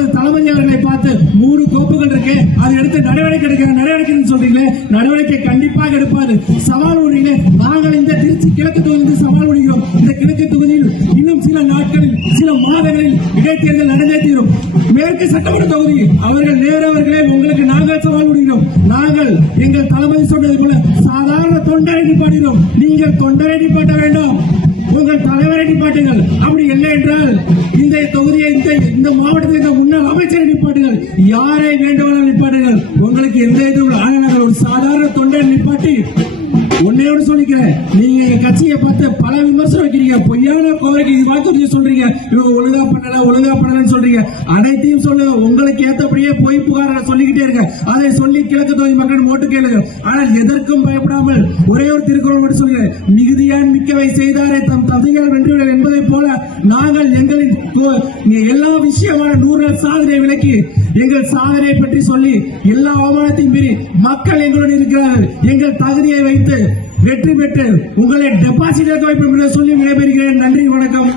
நமது தளபதி அவர்களை பார்த்து 3 கோப்புகள் இருக்கு, அதை எடுத்து நடவடிக்கை சொல்றீங்களே, நடவடிக்கை கண்டிப்பாக எடுப்பாரு. சவால் விடுறீங்க. நாங்கள் இந்த திருச்சி கிழக்கு தொகுதியில் சவால் விடுகிறோம். இந்த கிழக்கு தொகுதியில் இன்னும் சில நாட்களில், சில மாதங்களில் இடைத்தேர்தல் நடந்தே தீரும். மேற்கு சட்டமன்ற தொகுதி அவர்கள் நேரவர்களே, உங்களுக்கு நாங்கள் சவால் விடுகிறோம். நாங்கள் எங்கள் தளபதி சொன்னது போல சாதாரண தொண்டரை நிப்பாட்டினோம். நீங்கள் தொண்டரை நிப்பாட்ட வேண்டாம், உங்கள் தலைவரை நிப்பாட்டுங்கள். அப்படி இல்லை என்றால் இந்த தொகுதியை, இந்த மாவட்டத்தில் முன்னாள் அமைச்சரை நிப்பாட்டுங்கள். யாரை வேண்டுமானால் நிப்பாட்டுங்கள். உங்களுக்கு எந்த இதுவும் ஆனால் ஒரு சாதாரண தொண்டரை நிப்பாட்டி உன்னையோடு சொல்லிக்கிறேன். நீங்க எங்க கட்சியை பார்த்து பல விமர்சனம் வைக்கிறீங்க, பொய்யான கோரிக்கை வாக்கு சொல்றீங்க, இவங்க ஒழுங்கா பண்ணலன்னு சொல்றீங்க. அனைத்தையும் சொல்லுங்க, உங்களுக்கு ஏற்றபடியே பொய் புகார சொல்லிக்கிட்டே இருக்க. அதை சொல்லி கிழக்கு தொகுதி மக்கள் ஓட்டு கேளுங்க. ஆனால் எதற்கும் பயப்படாமல் ஒரே ஒரு திருக்குறள் மட்டும் சொல்லுங்க, மிகுதியான் மிக்கவை செய்தாரே தம் தந்தையால் வென்றுவிடல் என்பதை போல நாங்கள் எங்களின் எல்லா விஷயமான 100 நாள் சாதனை விலக்கி எங்கள் சாதனை பற்றி சொல்லி எல்லா அவமானத்தையும் மீறி மக்கள் எங்களுடன் இருக்கிறார்கள். எங்கள் தகுதியை வைத்து வெற்றி பெற்று உங்களை டெபாசிட் வைப்போம் என்று சொல்லி விடைபெறுகிறேன். நன்றி, வணக்கம்.